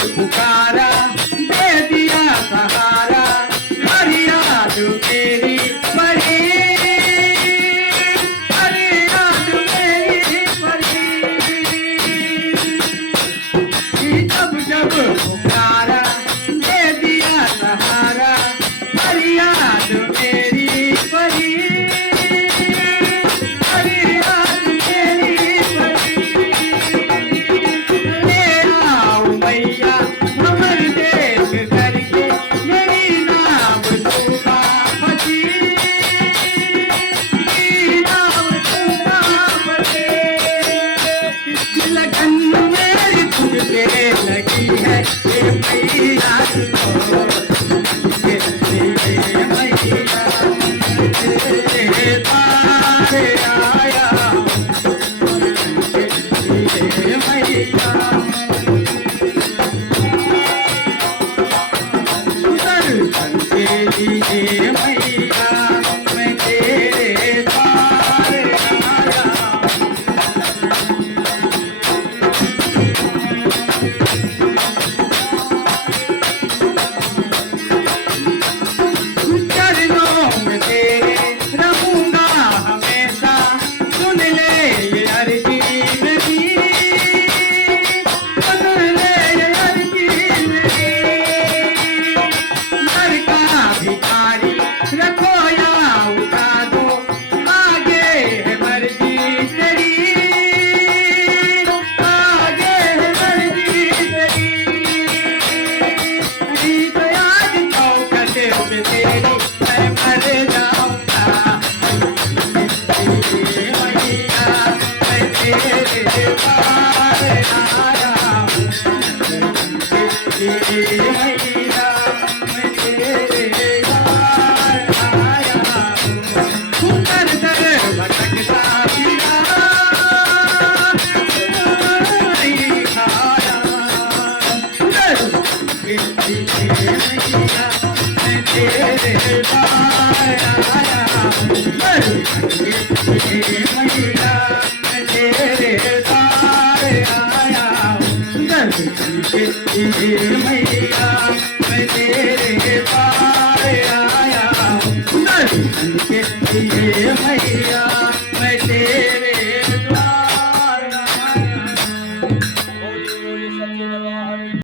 पुकारा दे दिया सहारा हरी याद मेरी परी हरी याद मेरी परी जब जब पुकारा दे दिया सहारा हरी याद मेरी परी हरी याद मेरी परी ले आओ मैया हमर देश करके मेरी नाम दूंगा पति नाम दूंगा पति लगन मेरी तुझसे लगी है ये मैया ये मैया तेरे तारे आया ये मैया दर्शन के लिए मैया मैं तेरे द्वार आया चरणों में तेरे रहूंगा हमेशा सुन ले ये अर्जी मेरी सुन ले ये अर्जी मेरी घर का भिखारी रखो या उठा दो आगे है मर्जी तेरी आगे है मर्जी तेरी नहीं तो आज चौखट पे तेरी मैं मर जाऊंगा ये मैया मैं तेरे पार आया ये मैया मैं तेरे पार आया दर दर भटकता फिरा नहीं खाया दर मैया मैं तेरे पार आया दर मैया मैं तेरे पार आया दर मैया मैं तेरे पार आया दर मैया